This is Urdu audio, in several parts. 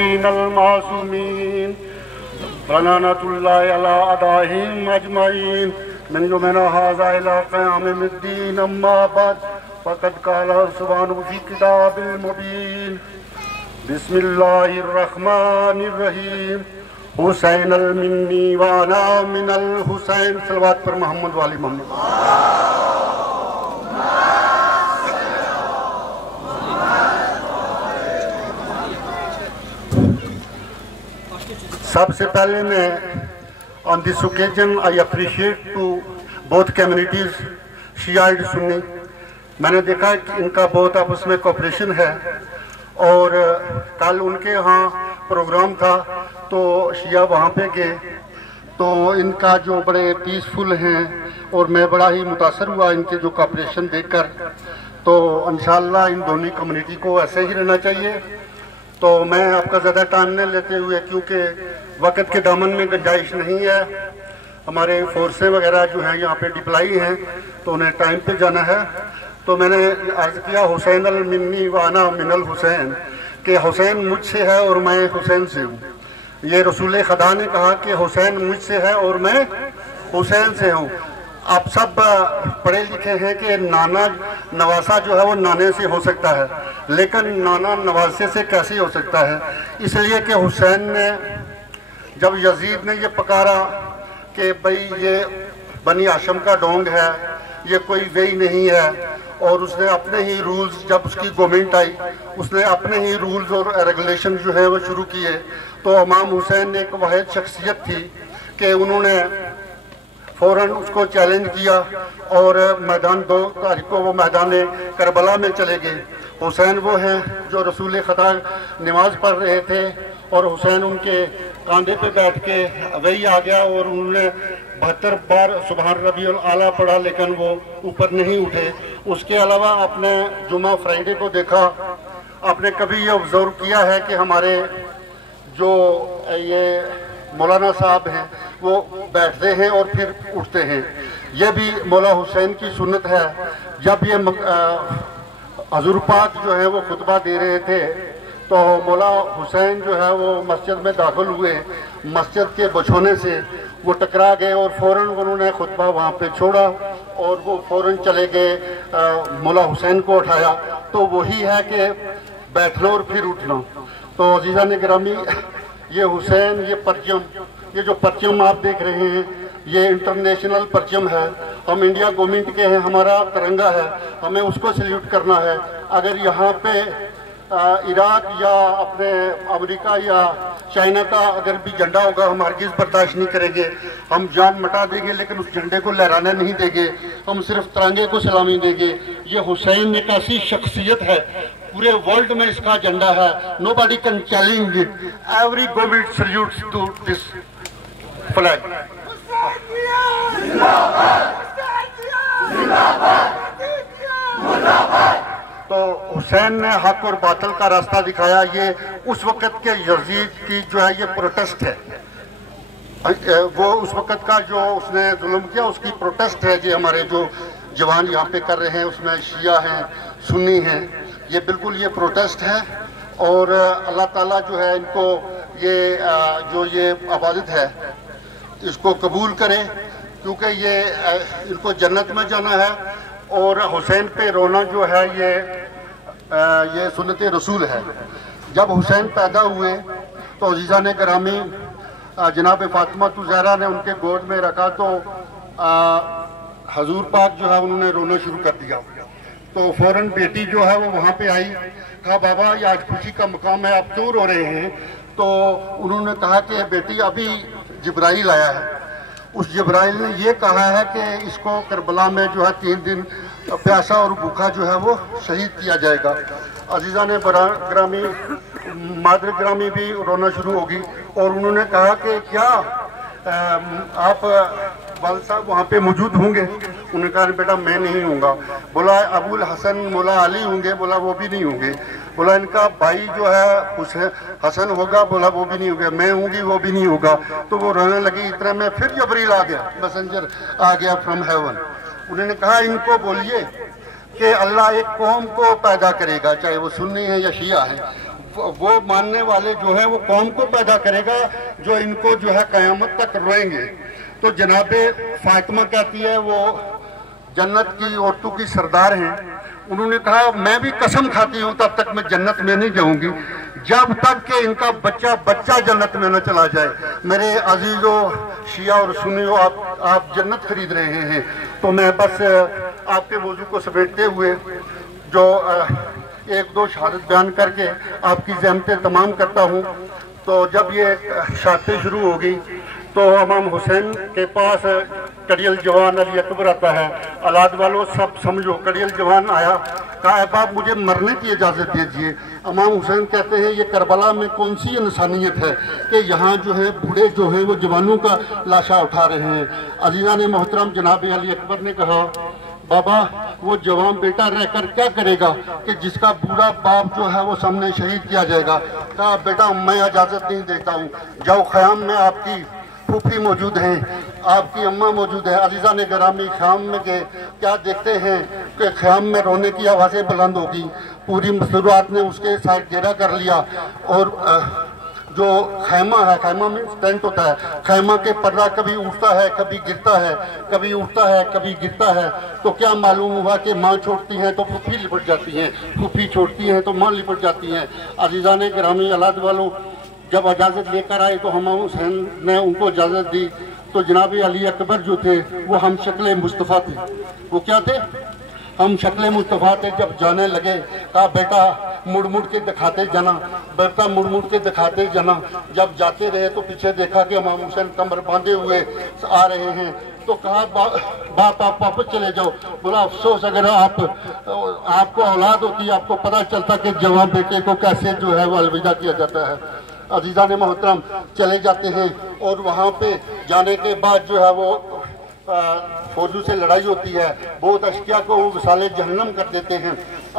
المعصومين لعنة الله على أعدائهم أجمعين من يومنا هذا إلى قيام الدين. أما بعد فقد قال سبحانه في كتاب المبين بسم الله الرحمن الرحيم حسین المنی وانا من الحسین. صلوات پر محمد والی محمد. سب سے پہلے میں on this occasion I appreciate to both communities Shia and Sunni. میں نے دیکھا کہ ان کا بہت آپس میں کوپریشن ہے اور کل ان کے ہاں پروگرام تھا تو شیعہ وہاں پہ گئے تو ان کا جو بڑے پیسفل ہیں اور میں بڑا ہی متاثر ہوا ان کے جو کوپریشن دیکھ کر. تو انشاءاللہ ان دونوں کمیونٹی کو ایسے ہی رہنا چاہیے. تو میں آپ کا زیادہ ٹائم نہیں لیتے ہوئے کیونکہ وقت کے دامن میں گنجائش نہیں ہے, ہمارے فورسیں وغیرہ جو ہیں یہاں پہ ڈپلائی ہیں تو انہیں ٹائم پہ جانا ہے. تو میں نے عرض کیا حسین المنی وانا من الحسین کہ حسین مجھ سے ہے اور میں حسین سے ہوں. یہ رسول خدا نے کہا کہ حسین مجھ سے ہے اور میں حسین سے ہوں. آپ سب پڑھے لکھے ہیں کہ نانا نواسا جو ہے وہ نانے سے ہو سکتا ہے لیکن نانا نواسے سے کیسے ہو سکتا ہے. اس لیے کہ حسین نے جب یزید نے یہ پکارا کہ بھئی یہ بنی ہاشم کا ڈونگ ہے, یہ کوئی وہی نہیں ہے, اور اس نے اپنے ہی رولز, جب اس کی گورنمنٹ آئی اس نے اپنے ہی رولز اور ریگولیشن جو ہے وہ شروع کیے. تو امام حسین نے ایک واحد شخصیت تھی کہ انہوں نے فوراً اس کو چیلنج کیا اور میدان 2 تاریخ کو وہ میدان کربلا میں چلے گئے. حسین وہ ہیں جو رسول خدا نماز پڑھ رہے تھے اور حسین ان کے کاندھے پہ بیٹھ کے وہی آ گیا اور انہوں نے 72 بار سبحان ربی الاعلیٰ پڑھا لیکن وہ اوپر نہیں اٹھے. اس کے علاوہ آپ نے جمعہ فرائیڈے کو دیکھا, آپ نے کبھی یہ آبزرو کیا ہے کہ ہمارے جو یہ مولانا صاحب ہیں وہ بیٹھتے ہیں اور پھر اٹھتے ہیں. یہ بھی مولا حسین کی سنت ہے. جب یہ حضور پاک جو ہے وہ خطبہ دے رہے تھے تو مولا حسین جو ہے وہ مسجد میں داخل ہوئے, مسجد کے بچھونے سے وہ ٹکرا گئے اور فوراً انہوں نے خطبہ وہاں پہ چھوڑا اور وہ فوراً چلے گئے, مولا حسین کو اٹھایا. تو وہی ہے کہ بیٹھنا اور پھر اٹھنا. تو عزیزان گرامی, یہ حسین, یہ پرچم, یہ جو پرچم آپ دیکھ رہے ہیں یہ انٹرنیشنل پرچم ہے. ہم انڈیا گورنمنٹ کے ہیں, ہمارا ترنگا ہے, ہمیں اس کو سلیوٹ کرنا ہے. اگر یہاں پہ عراق یا اپنے امریکہ یا چائنا کا اگر بھی جھنڈا ہوگا ہم ہرگز برداشت نہیں کریں گے. ہم جان مٹا دیں گے لیکن اس جھنڈے کو لہرانے نہیں دیں گے, ہم صرف ترنگے کو سلامی دیں گے. یہ حسین ایک ایسی شخصیت ہے, پورے ورلڈ میں اس کا جھنڈا ہے. Nobody can challenge it. Every government salutes to this flag. تو حسین نے حق اور باطل کا راستہ دکھایا. یہ اس وقت کے یزید کی جو ہے یہ پروٹیسٹ ہے, وہ اس وقت کا جو اس نے ظلم کیا اس کی پروٹیسٹ ہے. یہ ہمارے جو جوان یہاں پہ کر رہے ہیں اس میں شیعہ ہیں, سنی ہیں, یہ بالکل یہ پروٹیسٹ ہے. اور اللہ تعالیٰ جو ہے ان کو یہ جو یہ عبادت ہے اس کو قبول کرے کیونکہ یہ ان کو جنت میں جانا ہے. اور حسین پہ رونا جو ہے یہ سنت رسول ہے. جب حسین پیدا ہوئے تو عزیزان گرامی جناب فاطمہ الزہرا نے ان کے گود میں رکھا تو حضور پاک جو ہے انہوں نے رونا شروع کر دیا. تو فوراً بیٹی جو ہے وہ وہاں پہ آئی, کہا بابا یہ آج خوشی کا مقام ہے, آپ کیوں رو رہے ہیں؟ تو انہوں نے کہا کہ بیٹی ابھی جبرائیل آیا ہے, اس جبرائیل نے یہ کہا ہے کہ اس کو کربلا میں جو ہے 3 دن پیاسا اور بھوکا جو ہے وہ شہید کیا جائے گا. عزیزان گرامی, مادر گرامی بھی رونا شروع ہوگی اور انہوں نے کہا کہ کیا آپ والد صاحب وہاں پہ موجود ہوں گے؟ انہوں نے کہا بیٹا میں نہیں ہوں گا. بولا ابو الحسن مولا علی ہوں گے؟ بولا وہ بھی نہیں ہوں گے. بولا ان کا بھائی جو ہے حسن ہوگا؟ بولا وہ بھی نہیں ہوگا. میں ہوں گی؟ وہ بھی نہیں ہوگا. تو وہ رونے لگی. اتنا میں پھر جبریل آ گیا, میسنجر آ گیا فرام ہیون. انہوں نے کہا ان کو بولیے کہ اللہ ایک قوم کو پیدا کرے گا, چاہے وہ سنی ہے یا شیعہ ہے, وہ ماننے والے جو ہیں وہ قوم کو پیدا کرے گا جو ان کو جو ہے قیامت تک روئیں گے۔ تو جناب فاطمہ کہتی ہے وہ جنت کی عورتوں کی سردار ہیں، انہوں نے کہا میں بھی قسم کھاتی ہوں تب تک میں جنت میں نہیں جاؤں گی جب تک کہ ان کا بچہ جنت میں نہ چلا جائے۔ میرے عزیزو شیعہ اور سنیو، آپ جنت خرید رہے ہیں، تو میں بس آپ کے موضوع کو سمیٹتے ہوئے جو ایک دو شہادت بیان کر کے آپ کی زحمتیں تمام کرتا ہوں۔ تو جب یہ شہادتیں شروع ہوگی تو امام حسین کے پاس کڑیل جوان علی اکبر آتا ہے۔ اولاد والوں سب سمجھو، کڑیل جوان آیا، کہا اے باپ مجھے مرنے کی اجازت دیجئے۔ امام حسین کہتے ہیں یہ کربلا میں کون سی انسانیت ہے کہ یہاں جو ہے بوڑھے جو ہیں وہ جوانوں کا لاشا اٹھا رہے ہیں۔ عزیزان محترم، جناب علی اکبر نے کہا بابا وہ جوان بیٹا رہ کر کیا کرے گا کہ جس کا بوڑھا باپ جو ہے وہ سامنے شہید کیا جائے گا۔ کہا بیٹا میں اجازت نہیں دیتا ہوں، جاؤ خیام میں آپ کی پھوپھی موجود ہیں، آپ کی اماں موجود ہے۔ عزیزان گرامی خیام میں گئے، کیا دیکھتے ہیں کہ خیام میں رونے کی آوازیں بلند ہوگی، پوری مسلوات نے اس کے ساتھ گھیرا کر لیا، اور جو خیمہ ہے، خیمہ میں ٹینٹ ہوتا ہے، خیمہ کے پردہ کبھی اٹھتا ہے کبھی گرتا ہے، کبھی اٹھتا ہے کبھی گرتا ہے، تو کیا معلوم ہوا کہ ماں چھوڑتی ہیں تو پھوپھی لپٹ جاتی ہیں، پھوپھی چھوڑتی ہیں تو ماں لپٹ جاتی ہیں۔ عزیزان گرامی اولاد والوں، جب اجازت لے کر آئے تو امام حسین نے ان کو اجازت دی، تو جناب علی اکبر جو تھے وہ ہم شکل مصطفیٰ تھے۔ وہ کیا تھے؟ ہم شکل مصطفیٰ تھے۔ جب جانے لگے کہا بیٹا مڑ مڑ کے دکھاتے جانا، بیٹا مڑ مڑ کے دکھاتے جانا۔ جب جاتے رہے تو پیچھے دیکھا کہ امام حسین کمر باندھے ہوئے آ رہے ہیں، تو کہا باپ آپ واپس چلے جاؤ۔ بولا افسوس اگر آپ کو اولاد ہوتی آپ کو پتہ چلتا کہ جوان بیٹے کو کیسے جو ہے وہ الوداع کیا جاتا ہے۔ عزیزان محترم چلے جاتے ہیں، اور وہاں پہ جانے کے بعد جو ہے وہ فوجوں سے لڑائی ہوتی ہے، بہت اشقیاء کو وہ وصال جہنم کر دیتے ہیں۔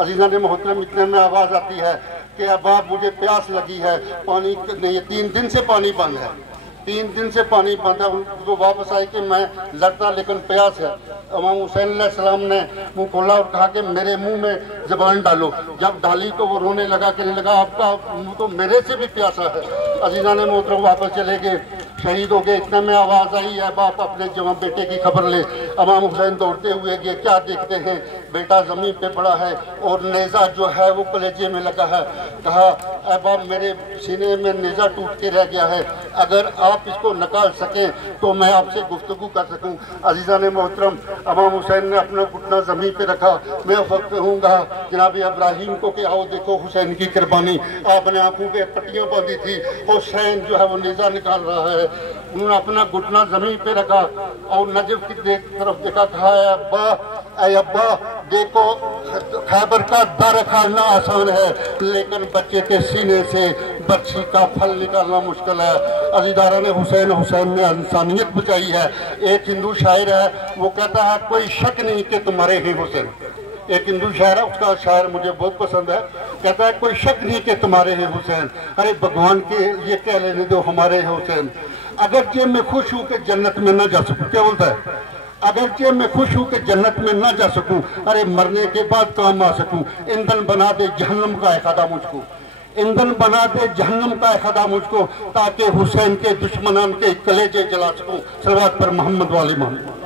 عزیزان محترم اتنے میں آواز آتی ہے کہ اب آپ مجھے پیاس لگی ہے، پانی نہیں، 3 دن سے پانی بند ہے، 3 دن سے پانی بند ہے۔ وہ واپس آئے کہ میں لڑتا لیکن پیاس ہے۔ امام حسین علیہ السلام نے منہ کھولا اور کہا کہ میرے منہ میں زبان ڈالو۔ جب ڈالی تو وہ رونے لگا، کہنے لگا آپ کا منہ تو میرے سے بھی پیاسا ہے۔ عزیزان محترم واپس چلے گئے، شہید ہو گئے۔ اتنے میں آواز آئی ہے باپ اپنے جوان بیٹے کی خبر لے۔ امام حسین دوڑتے ہوئے گئے، کیا دیکھتے ہیں بیٹا زمین پہ پڑا ہے اور نیزہ جو ہے وہ کلیجے میں لگا ہے۔ کہا اے باپ میرے سینے میں نیزہ ٹوٹ کے رہ گیا ہے، اگر آپ اس کو نکال سکیں تو میں آپ سے گفتگو کر سکوں۔ عزیزان محترم امام حسین نے اپنا گھٹنا زمین پہ رکھا۔ میں وقت کہوں گا جناب ابراہیم کو کہ آؤ دیکھو حسین کی قربانی۔ آپ نے آنکھوں پہ پٹیاں باندھی تھی، حسین جو ہے وہ نیزہ نکال رہا ہے۔ انہوں نے اپنا گھٹنا زمین پہ رکھا اور نجف کی طرف دیکھا، کہا اے ابا دیکھو خیبر کا در کھانا آسان ہے لیکن بچے کے سینے سے برچھی کا پھل نکالنا مشکل ہے۔ عزیزان حسین نے انسانیت بچائی ہے۔ ایک ہندو شاعر ہے، وہ کہتا ہے کوئی شک نہیں کہ تمہارے ہیں حسین۔ ایک ہندو شاعر ہے، اس کا شاعر مجھے بہت پسند ہے، کہتا ہے کوئی شک نہیں کہ تمہارے ہیں حسین، ارے بھگوان کے یہ کہہ لینے دو ہمارے ہیں حسین۔ اگرچہ میں خوش ہوں کہ جنت میں نہ جا سکوں، کیا بولتا ہے؟ اگرچہ میں خوش ہوں کہ جنت میں نہ جا سکوں، ارے مرنے کے بعد کام آ سکوں۔ ایندھن بنا دے جہنم کا خدا مجھ کو، ایندھن بنا دے جہنم کا خدا مجھ کو، تاکہ حسین کے دشمنان کے کلیجے جلا سکوں۔ صلوات پر محمد والے محمد۔